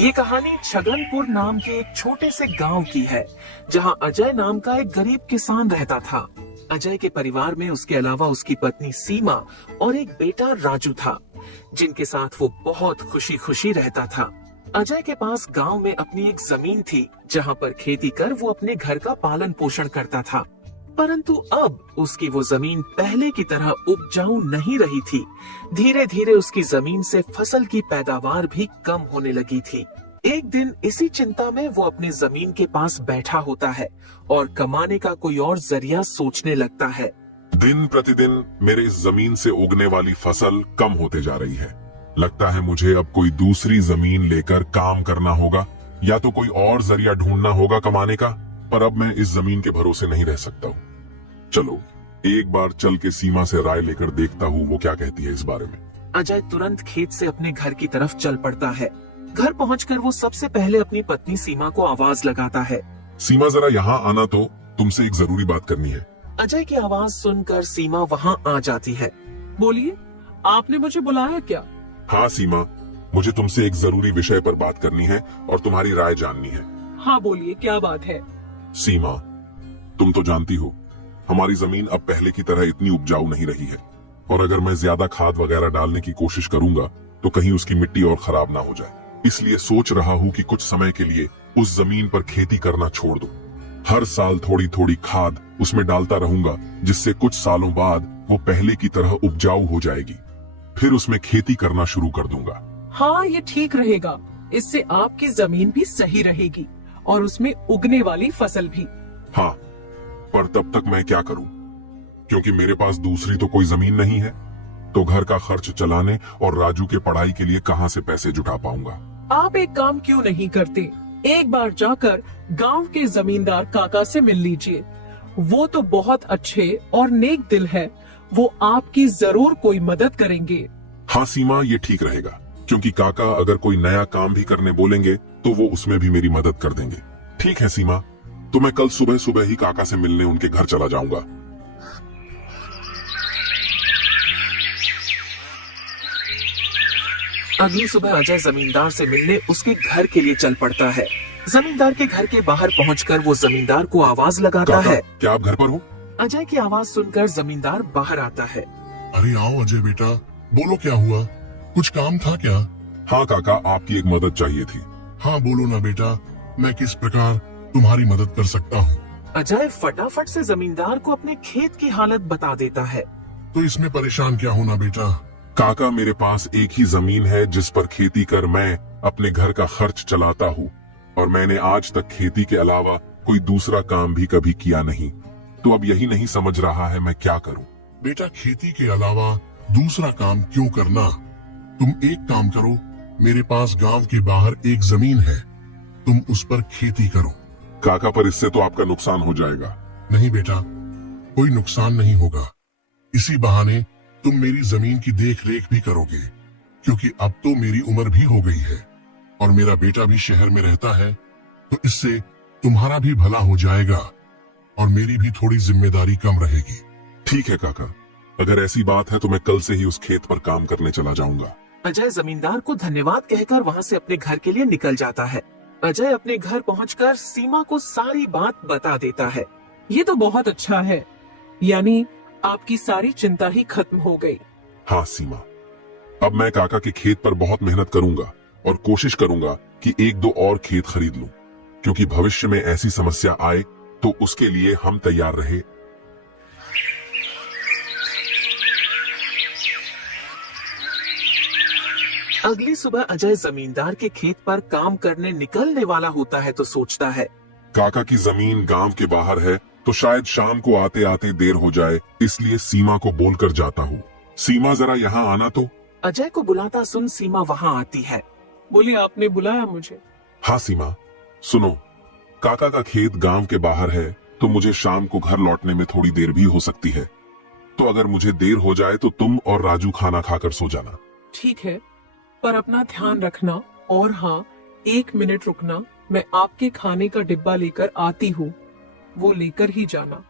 ये कहानी छगनपुर नाम के एक छोटे से गांव की है, जहां अजय नाम का एक गरीब किसान रहता था। अजय के परिवार में उसके अलावा उसकी पत्नी सीमा और एक बेटा राजू था, जिनके साथ वो बहुत खुशी खुशी रहता था। अजय के पास गांव में अपनी एक जमीन थी, जहां पर खेती कर वो अपने घर का पालन पोषण करता था। परंतु अब उसकी वो जमीन पहले की तरह उपजाऊ नहीं रही थी। धीरे धीरे उसकी जमीन से फसल की पैदावार भी कम होने लगी थी। एक दिन इसी चिंता में वो अपने जमीन के पास बैठा होता है और कमाने का कोई और जरिया सोचने लगता है। दिन प्रतिदिन मेरे इस जमीन से उगने वाली फसल कम होते जा रही है। लगता है मुझे अब कोई दूसरी जमीन लेकर काम करना होगा, या तो कोई और जरिया ढूंढना होगा कमाने का। पर अब मैं इस जमीन के भरोसे नहीं रह सकता हूँ। चलो एक बार चल के सीमा से राय लेकर देखता हूँ वो क्या कहती है इस बारे में। अजय तुरंत खेत से अपने घर की तरफ चल पड़ता है। घर पहुंचकर वो सबसे पहले अपनी पत्नी सीमा को आवाज लगाता है। सीमा जरा यहाँ आना, तो तुमसे एक जरूरी बात करनी है। अजय की आवाज सुनकर सीमा वहाँ आ जाती है। बोलिए, आपने मुझे बुलाया क्या? हाँ सीमा, मुझे तुमसे एक जरूरी विषय पर बात करनी है और तुम्हारी राय जाननी है। हाँ बोलिए, क्या बात है? सीमा, तुम तो जानती हो हमारी जमीन अब पहले की तरह इतनी उपजाऊ नहीं रही है, और अगर मैं ज्यादा खाद वगैरह डालने की कोशिश करूंगा तो कहीं उसकी मिट्टी और खराब ना हो जाए। इसलिए सोच रहा हूँ कि कुछ समय के लिए उस जमीन पर खेती करना छोड़ दूं। हर साल थोड़ी थोड़ी खाद उसमें डालता रहूंगा, जिससे कुछ सालों बाद वो पहले की तरह उपजाऊ हो जाएगी। फिर उसमें खेती करना शुरू कर दूंगा। हाँ, ये ठीक रहेगा। इससे आपकी जमीन भी सही रहेगी और उसमें उगने वाली फसल भी। हाँ, पर तब तक मैं क्या करूं? क्योंकि मेरे पास दूसरी तो कोई जमीन नहीं है, तो घर का खर्च चलाने और राजू के पढ़ाई के लिए कहां से पैसे जुटा पाऊंगा? आप एक काम क्यों नहीं करते, एक बार जाकर गांव के जमींदार काका से मिल लीजिए। वो तो बहुत अच्छे और नेक दिल है, वो आपकी जरूर कोई मदद करेंगे। हाँ सीमा, ये ठीक रहेगा, क्योंकि काका अगर कोई नया काम भी करने बोलेंगे तो वो उसमें भी मेरी मदद कर देंगे। ठीक है सीमा, तो मैं कल सुबह सुबह ही काका से मिलने उनके घर चला जाऊंगा। अगली सुबह अजय जमींदार से मिलने उसके घर के लिए चल पड़ता है। जमींदार के घर के बाहर पहुंचकर वो जमींदार को आवाज लगाता काका, है। क्या आप घर पर हो? अजय की आवाज सुनकर जमींदार बाहर आता है। अरे आओ अजय बेटा, बोलो क्या हुआ? कुछ काम था क्या? हाँ काका, आपकी एक मदद चाहिए थी। हाँ बोलो ना बेटा, मैं किस प्रकार तुम्हारी मदद कर सकता हूँ? अजय फटाफट से जमींदार को अपने खेत की हालत बता देता है। तो इसमें परेशान क्या होना बेटा? काका, मेरे पास एक ही जमीन है जिस पर खेती कर मैं अपने घर का खर्च चलाता हूँ, और मैंने आज तक खेती के अलावा कोई दूसरा काम भी कभी किया नहीं। तो अब यही नहीं समझ रहा है मैं क्या करूँ। बेटा, खेती के अलावा दूसरा काम क्यों करना? तुम एक काम करो, मेरे पास गांव के बाहर एक जमीन है, तुम उस पर खेती करो। काका, पर इससे तो आपका नुकसान हो जाएगा। नहीं बेटा, कोई नुकसान नहीं होगा। इसी बहाने तुम मेरी जमीन की देख रेख भी करोगे, क्योंकि अब तो मेरी उम्र भी हो गई है और मेरा बेटा भी शहर में रहता है, तो इससे तुम्हारा भी भला हो जाएगा और मेरी भी थोड़ी जिम्मेदारी कम रहेगी। ठीक है काका, अगर ऐसी बात है तो मैं कल से ही उस खेत पर काम करने चला जाऊंगा। अजय जमींदार को धन्यवाद कहकर वहाँ से अपने घर के लिए निकल जाता है। अजय अपने घर पहुंचकर सीमा को सारी बात बता देता है। ये तो बहुत अच्छा है, यानी आपकी सारी चिंता ही खत्म हो गई। हाँ सीमा, अब मैं काका के खेत पर बहुत मेहनत करूंगा और कोशिश करूंगा कि एक दो और खेत खरीद लूं, क्योंकि भविष्य में ऐसी समस्या आए तो उसके लिए हम तैयार रहे। अगली सुबह अजय जमींदार के खेत पर काम करने निकलने वाला होता है तो सोचता है, काका की जमीन गांव के बाहर है, तो शायद शाम को आते आते देर हो जाए, इसलिए सीमा को बोलकर जाता हूँ। सीमा, जरा यहाँ आना तो। अजय को बुलाता सुन सीमा वहाँ आती है। बोलिए, आपने बुलाया मुझे? हाँ सीमा, सुनो, काका का खेत गांव के बाहर है, तो मुझे शाम को घर लौटने में थोड़ी देर भी हो सकती है। तो अगर मुझे देर हो जाए तो तुम और राजू खाना खाकर सो जाना। ठीक है, पर अपना ध्यान रखना। और हाँ, 1 मिनट रुकना, मैं आपके खाने का डिब्बा लेकर आती हूँ, वो लेकर ही जाना।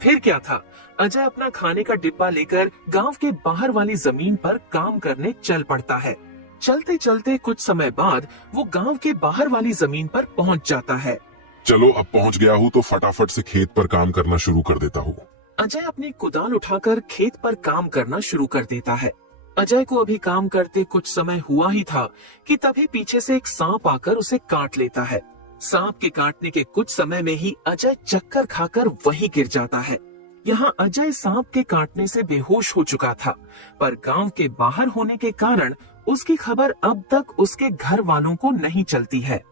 फिर क्या था, अजय अपना खाने का डिब्बा लेकर गांव के बाहर वाली जमीन पर काम करने चल पड़ता है। चलते चलते कुछ समय बाद वो गांव के बाहर वाली जमीन पर पहुंच जाता है। चलो अब पहुंच गया हूँ तो फटाफट से खेत पर काम करना शुरू कर देता हूँ। अजय अपनी कुदाल उठाकर खेत पर काम करना शुरू कर देता है। अजय को अभी काम करते कुछ समय हुआ ही था कि तभी पीछे से एक सांप आकर उसे काट लेता है। सांप के काटने के कुछ समय में ही अजय चक्कर खाकर वहीं गिर जाता है। यहाँ अजय सांप के काटने से बेहोश हो चुका था, पर गांव के बाहर होने के कारण उसकी खबर अब तक उसके घर वालों को नहीं चलती है।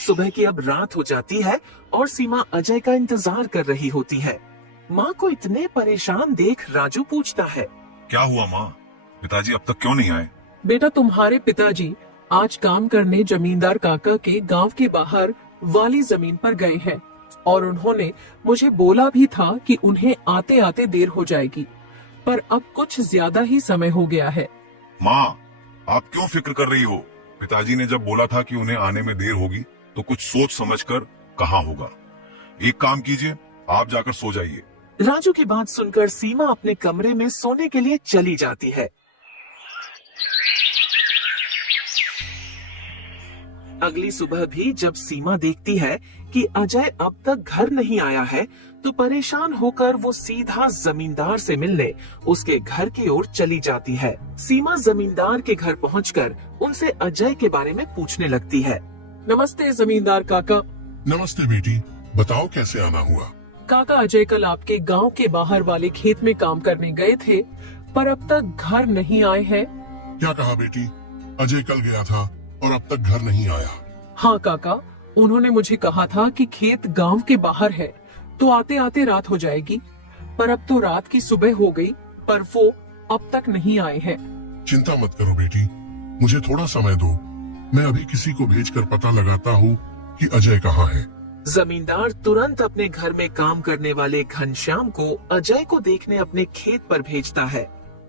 सुबह की अब रात हो जाती है और सीमा अजय का इंतजार कर रही होती है। माँ को इतने परेशान देख राजू पूछता है, क्या हुआ माँ? पिताजी अब तक क्यों नहीं आए? बेटा, तुम्हारे पिताजी आज काम करने जमींदार काका के गांव के बाहर वाली जमीन पर गए हैं और उन्होंने मुझे बोला भी था कि उन्हें आते आते देर हो जाएगी, पर अब कुछ ज्यादा ही समय हो गया है। माँ, आप क्यों फिक्र कर रही हो? पिताजी ने जब बोला था कि उन्हें आने में देर होगी तो कुछ सोच समझकर कहा होगा। एक काम कीजिए, आप जाकर सो जाइए। राजू की बात सुनकर सीमा अपने कमरे में सोने के लिए चली जाती है। अगली सुबह भी जब सीमा देखती है कि अजय अब तक घर नहीं आया है, तो परेशान होकर वो सीधा जमींदार से मिलने उसके घर की ओर चली जाती है। सीमा जमींदार के घर पहुंचकर उनसे अजय के बारे में पूछने लगती है। नमस्ते जमींदार काका। नमस्ते बेटी, बताओ कैसे आना हुआ? काका, अजय कल आपके गांव के बाहर वाले खेत में काम करने गए थे, पर अब तक घर नहीं आए हैं। क्या कहा बेटी? अजय कल गया था और अब तक घर नहीं आया? हाँ काका, उन्होंने मुझे कहा था कि खेत गांव के बाहर है तो आते आते रात हो जाएगी, पर अब तो रात की सुबह हो गई, पर वो अब तक नहीं आए हैं। चिंता मत करो बेटी, मुझे थोड़ा समय दो, मैं अभी किसी को भेजकर पता लगाता हूँ कि अजय कहाँ है। जमींदार तुरंत अपने घर में काम करने वाले घनश्याम को अजय को देखने अपने खेत पर भेजता है।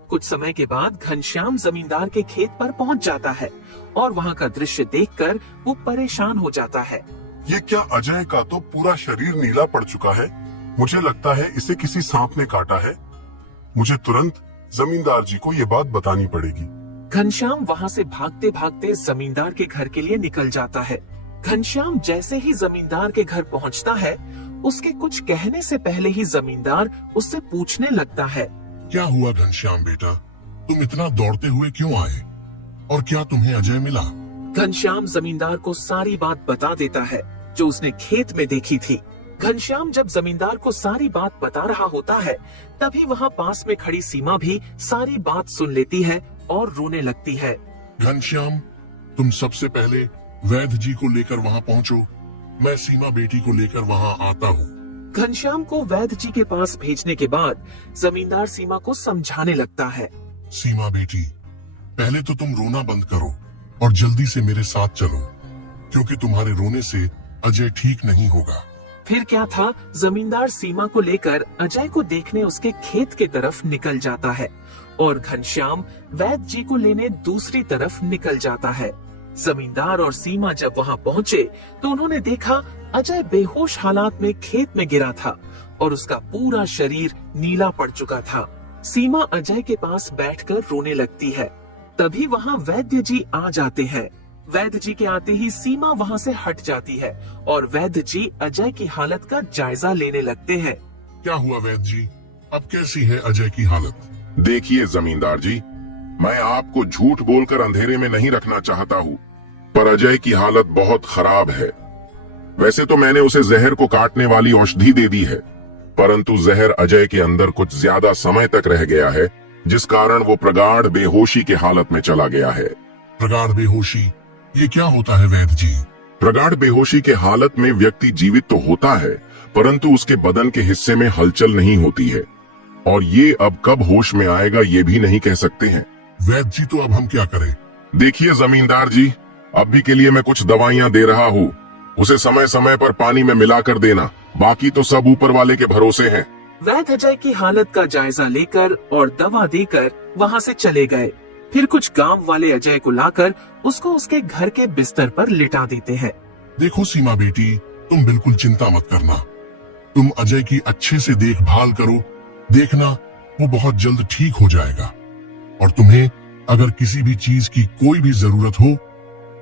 कुछ समय के बाद घनश्याम जमींदार के खेत पर पहुंच जाता है और वहां का दृश्य देखकर वो परेशान हो जाता है। ये क्या अजय का तो पूरा शरीर नीला पड़ चुका है। मुझे लगता है इसे किसी सांप ने काटा है। मुझे तुरंत जमींदार जी को ये बात बतानी पड़ेगी। घनश्याम वहां से भागते भागते जमींदार के घर के लिए निकल जाता है। घनश्याम जैसे ही जमींदार के घर पहुंचता है, उसके कुछ कहने से पहले ही जमींदार उससे पूछने लगता है। क्या हुआ घनश्याम बेटा, तुम इतना दौड़ते हुए क्यों आए और क्या तुम्हें अजय मिला? घनश्याम जमींदार को सारी बात बता देता है जो उसने खेत में देखी थी। घनश्याम जब जमींदार को सारी बात बता रहा होता है, तभी वहाँ पास में खड़ी सीमा भी सारी बात सुन लेती है और रोने लगती है। घनश्याम, तुम सबसे पहले वैद्य जी को लेकर वहाँ पहुँचो, मैं सीमा बेटी को लेकर वहाँ आता हूँ। घनश्याम को वैद्य जी के पास भेजने के बाद जमींदार सीमा को समझाने लगता है। सीमा बेटी, पहले तो तुम रोना बंद करो और जल्दी से मेरे साथ चलो, क्योंकि तुम्हारे रोने से अजय ठीक नहीं होगा। फिर क्या था, जमींदार सीमा को लेकर अजय को देखने उसके खेत के तरफ निकल जाता है और घनश्याम वैद्य जी को लेने दूसरी तरफ निकल जाता है। जमींदार और सीमा जब वहां पहुंचे तो उन्होंने देखा अजय बेहोश हालात में खेत में गिरा था और उसका पूरा शरीर नीला पड़ चुका था। सीमा अजय के पास बैठकर रोने लगती है। तभी वहां वैद्य जी आ जाते हैं। वैद्य जी के आते ही सीमा वहां से हट जाती है और वैद्य जी अजय की हालत का जायजा लेने लगते हैं। क्या हुआ वैद्य जी, अब कैसी है अजय की हालत? देखिए जमींदार जी, मैं आपको झूठ बोलकर अंधेरे में नहीं रखना चाहता हूँ, पर अजय की हालत बहुत खराब है। वैसे तो मैंने उसे जहर को काटने वाली औषधि दे दी है, परंतु जहर अजय के अंदर कुछ ज्यादा समय तक रह गया है, जिस कारण वो प्रगाढ़ बेहोशी की हालत में चला गया है। प्रगाढ़ बेहोशी, ये क्या होता है वैद्य जी? प्रगाढ़ बेहोशी के हालत में व्यक्ति जीवित तो होता है, परंतु उसके बदन के हिस्से में हलचल नहीं होती है, और ये अब कब होश में आएगा ये भी नहीं कह सकते हैं। वैद्य जी, तो अब हम क्या करें? देखिए जमींदार जी, अभी के लिए मैं कुछ दवाइयाँ दे रहा हूँ, उसे समय समय पर पानी में मिलाकर देना, बाकी तो सब ऊपर वाले के भरोसे हैं। वैद्य अजय की हालत का जायजा लेकर और दवा देकर वहां से चले गए। फिर कुछ गांव वाले अजय को लाकर उसको उसके घर के बिस्तर पर लिटा देते हैं। देखो सीमा बेटी, तुम बिल्कुल चिंता मत करना, तुम अजय की अच्छे से देखभाल करो, देखना वो बहुत जल्द ठीक हो जाएगा और तुम्हें अगर किसी भी चीज की कोई भी जरूरत हो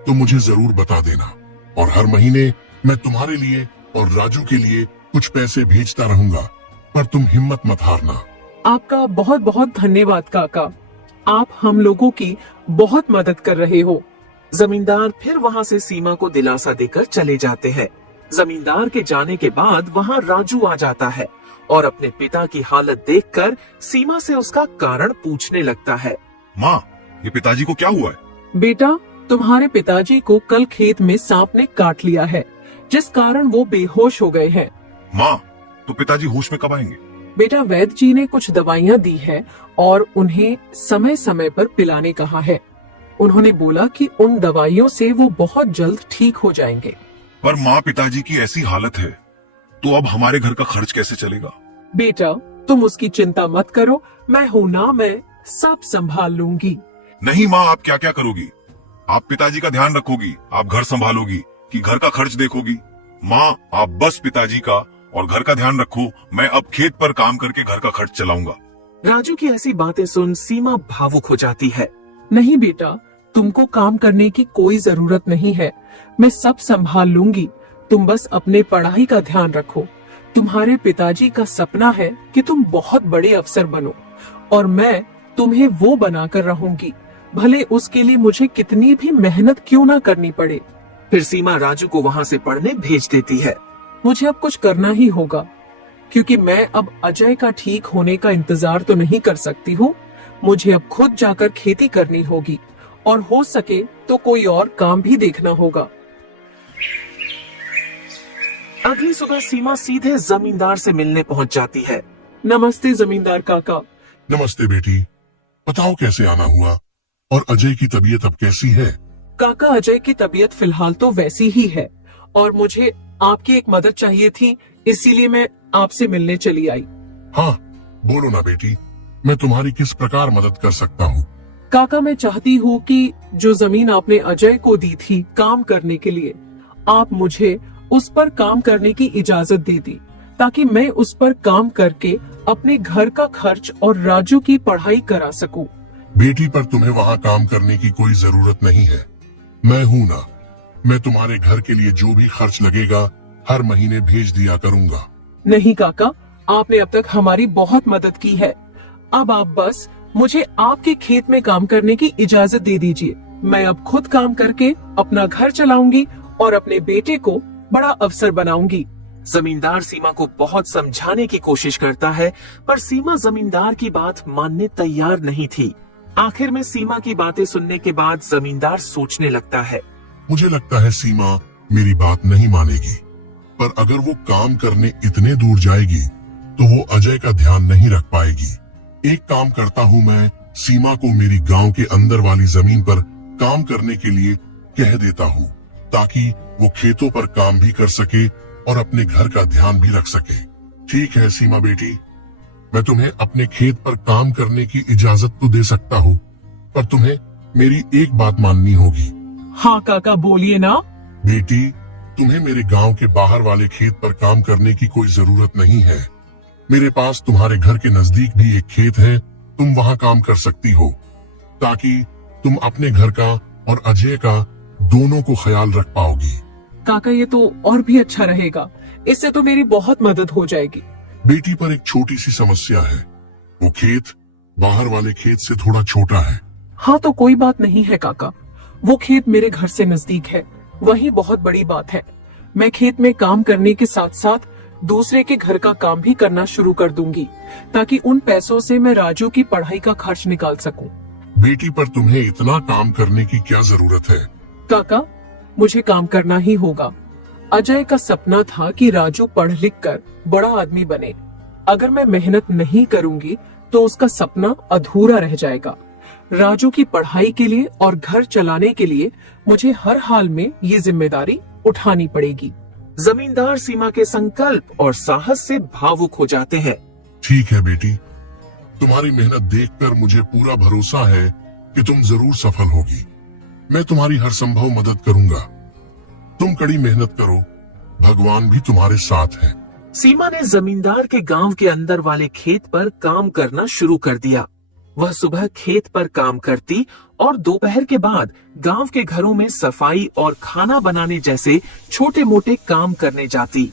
तो मुझे जरूर बता देना, और हर महीने मैं तुम्हारे लिए और राजू के लिए कुछ पैसे भेजता रहूंगा, पर तुम हिम्मत मत हारना। आपका बहुत बहुत धन्यवाद काका, आप हम लोगों की बहुत मदद कर रहे हो। जमींदार फिर वहाँ से सीमा को दिलासा देकर चले जाते हैं। जमींदार के जाने के बाद वहाँ राजू आ जाता है और अपने पिता की हालत देखकर सीमा से उसका कारण पूछने लगता है। माँ, ये पिताजी को क्या हुआ है? बेटा, तुम्हारे पिताजी को कल खेत में सांप ने काट लिया है, जिस कारण वो बेहोश हो गए हैं। माँ, तो पिताजी होश में कब आएंगे? बेटा, वैद्य जी ने कुछ दवाइयाँ दी है और उन्हें समय समय पर पिलाने कहा है। उन्होंने बोला कि उन दवाइयों से वो बहुत जल्द ठीक हो जाएंगे। पर माँ, पिताजी की ऐसी हालत है तो अब हमारे घर का खर्च कैसे चलेगा? बेटा, तुम उसकी चिंता मत करो, मैं हूँ ना, मैं सब संभाल लूंगी। नहीं माँ, आप क्या क्या करोगी? आप पिताजी का ध्यान रखोगी, आप घर संभालोगी कि घर का खर्च देखोगी? माँ, आप बस पिताजी का और घर का ध्यान रखो, मैं अब खेत पर काम करके घर का खर्च चलाऊंगा। राजू की ऐसी बातें सुन सीमा भावुक हो जाती है। नहीं बेटा, तुमको काम करने की कोई जरूरत नहीं है, मैं सब संभाल लूंगी। तुम बस अपने पढ़ाई का ध्यान रखो। तुम्हारे पिताजी का सपना है कि तुम बहुत बड़े अफसर बनो, और मैं तुम्हें वो बनाकर रहूंगी, भले उसके लिए मुझे कितनी भी मेहनत क्यों ना करनी पड़े। फिर सीमा राजू को वहाँ से पढ़ने भेज देती है। मुझे अब कुछ करना ही होगा, क्योंकि मैं अब अजय का ठीक होने का इंतजार तो नहीं कर सकती हूँ। मुझे अब खुद जाकर खेती करनी होगी, और हो सके तो कोई और काम भी देखना होगा। अगली सुबह सीमा सीधे जमींदार से मिलने पहुँच जाती है। नमस्ते जमींदार काका। नमस्ते बेटी, बताओ कैसे आना हुआ, और अजय की तबीयत अब कैसी है? काका, अजय की तबीयत फिलहाल तो वैसी ही है, और मुझे आपकी एक मदद चाहिए थी, इसीलिए मैं आपसे मिलने चली आई। हाँ, बोलो ना बेटी, मैं तुम्हारी किस प्रकार मदद कर सकता हूँ? काका, मैं चाहती हूँ कि जो जमीन आपने अजय को दी थी काम करने के लिए, आप मुझे उस पर काम करने की इजाजत दे दी, ताकि मैं उस पर काम करके अपने घर का खर्च और राजू की पढ़ाई करा सकूं। बेटी, पर तुम्हें वहाँ काम करने की कोई जरूरत नहीं है, मैं हूँ ना। मैं तुम्हारे घर के लिए जो भी खर्च लगेगा हर महीने भेज दिया करूँगा। नहीं काका, आपने अब तक हमारी बहुत मदद की है। अब आप बस मुझे आपके खेत में काम करने की इजाजत दे दीजिए। मैं अब खुद काम करके अपना घर चलाऊंगी और अपने बेटे को बड़ा अफसर बनाऊंगी। जमींदार सीमा को बहुत समझाने की कोशिश करता है, पर सीमा जमींदार की बात मानने तैयार नहीं थी। आखिर में सीमा की बातें सुनने के बाद जमींदार सोचने लगता है। मुझे लगता है सीमा मेरी बात नहीं मानेगी, पर अगर वो काम करने इतने दूर जाएगी तो वो अजय का ध्यान नहीं रख पाएगी। एक काम करता हूँ, मैं सीमा को मेरी गांव के अंदर वाली जमीन पर काम करने के लिए कह देता हूँ, ताकि वो खेतों पर काम भी कर सके और अपने घर का ध्यान भी रख सके। ठीक है सीमा बेटी, मैं तुम्हें अपने खेत पर काम करने की इजाजत तो दे सकता हूँ, पर तुम्हें मेरी एक बात माननी होगी। हाँ काका, बोलिए ना। बेटी, तुम्हें मेरे गांव के बाहर वाले खेत पर काम करने की कोई जरूरत नहीं है। मेरे पास तुम्हारे घर के नजदीक भी एक खेत है, तुम वहाँ काम कर सकती हो, ताकि तुम अपने घर का और अजय का दोनों को ख्याल रख पाओगी। काका, ये तो और भी अच्छा रहेगा, इससे तो मेरी बहुत मदद हो जाएगी। बेटी, पर एक छोटी सी समस्या है, वो खेत बाहर वाले खेत से थोड़ा छोटा है। हाँ तो कोई बात नहीं है काका, वो खेत मेरे घर से नजदीक है, वही बहुत बड़ी बात है। मैं खेत में काम करने के साथ साथ दूसरे के घर का काम भी करना शुरू कर दूंगी, ताकि उन पैसों से मैं राजू की पढ़ाई का खर्च निकाल सकूं। बेटी, पर तुम्हें इतना काम करने की क्या जरूरत है? काका, मुझे काम करना ही होगा। अजय का सपना था कि राजू पढ़ लिख कर बड़ा आदमी बने। अगर मैं मेहनत नहीं करूंगी तो उसका सपना अधूरा रह जाएगा। राजू की पढ़ाई के लिए और घर चलाने के लिए मुझे हर हाल में ये जिम्मेदारी उठानी पड़ेगी। जमींदार सीमा के संकल्प और साहस से भावुक हो जाते हैं। ठीक है बेटी, तुम्हारी मेहनत देखकर मुझे पूरा भरोसा है कि तुम जरूर सफल होगी। मैं तुम्हारी हर संभव मदद करूंगा। तुम कड़ी मेहनत करो, भगवान भी तुम्हारे साथ है। सीमा ने जमींदार के गांव के अंदर वाले खेत पर काम करना शुरू कर दिया। वह सुबह खेत पर काम करती और दोपहर के बाद गांव के घरों में सफाई और खाना बनाने जैसे छोटे मोटे काम करने जाती।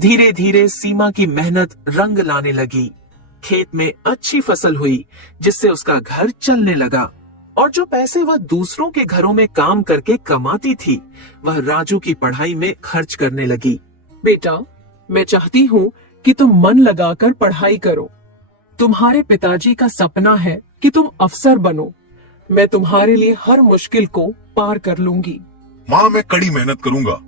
धीरे धीरे सीमा की मेहनत रंग लाने लगी। खेत में अच्छी फसल हुई जिससे उसका घर चलने लगा और जो पैसे वह दूसरों के घरों में काम करके कमाती थी वह राजू की पढ़ाई में खर्च करने लगी। बेटा, मैं चाहती हूँ कि तुम मन लगाकर पढ़ाई करो। तुम्हारे पिताजी का सपना है कि तुम अफसर बनो। मैं तुम्हारे लिए हर मुश्किल को पार कर लूंगी। माँ, मैं कड़ी मेहनत करूंगा।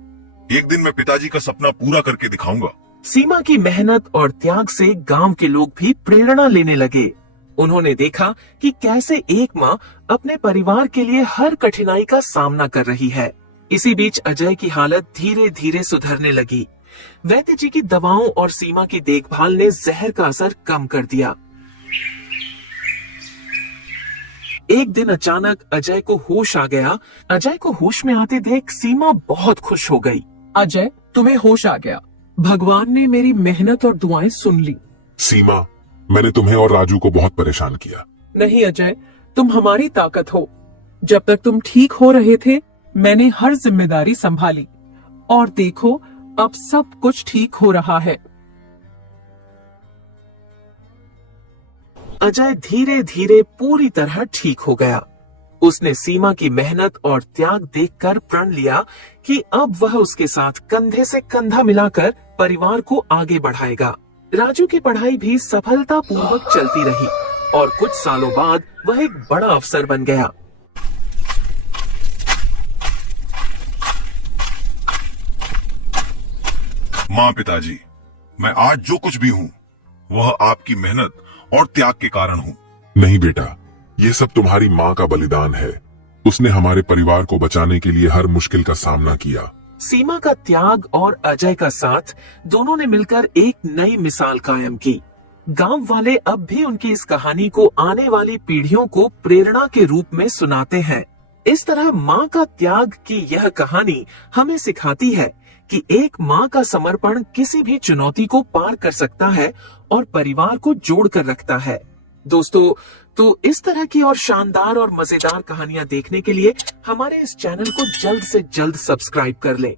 एक दिन मैं पिताजी का सपना पूरा करके दिखाऊंगा। सीमा की मेहनत और त्याग से गांव के लोग भी प्रेरणा लेने लगे। उन्होंने देखा कि कैसे एक माँ अपने परिवार के लिए हर कठिनाई का सामना कर रही है। इसी बीच अजय की हालत धीरे धीरे सुधरने लगी। वैद्य जी की दवाओं और सीमा की देखभाल ने जहर का असर कम कर दिया। एक दिन अचानक अजय को होश आ गया। अजय को होश में आते देख सीमा बहुत खुश हो गई। अजय, तुम्हें होश आ गया। भगवान ने मेरी मेहनत और दुआएं सुन ली। सीमा, मैंने तुम्हें और राजू को बहुत परेशान किया। नहीं अजय, तुम हमारी ताकत हो। जब तक तुम ठीक हो रहे थे मैंने हर जिम्मेदारी संभाली और देखो अब सब कुछ ठीक हो रहा है। अजय धीरे धीरे पूरी तरह ठीक हो गया। उसने सीमा की मेहनत और त्याग देखकर प्रण लिया कि अब वह उसके साथ कंधे से कंधा मिलाकर परिवार को आगे बढ़ाएगा। राजू की पढ़ाई भी सफलतापूर्वक चलती रही और कुछ सालों बाद वह एक बड़ा अफसर बन गया। माँ, पिताजी, मैं आज जो कुछ भी हूँ वह आपकी मेहनत और त्याग के कारण हूँ। नहीं बेटा, ये सब तुम्हारी माँ का बलिदान है। उसने हमारे परिवार को बचाने के लिए हर मुश्किल का सामना किया। सीमा का त्याग और अजय का साथ दोनों ने मिलकर एक नई मिसाल कायम की। गांव वाले अब भी उनकी इस कहानी को आने वाली पीढ़ियों को प्रेरणा के रूप में सुनाते हैं। इस तरह माँ का त्याग की यह कहानी हमें सिखाती है कि एक माँ का समर्पण किसी भी चुनौती को पार कर सकता है और परिवार को जोड़ कर रखता है। दोस्तों, तो इस तरह की और शानदार और मजेदार कहानियां देखने के लिए हमारे इस चैनल को जल्द से जल्द सब्सक्राइब कर लें।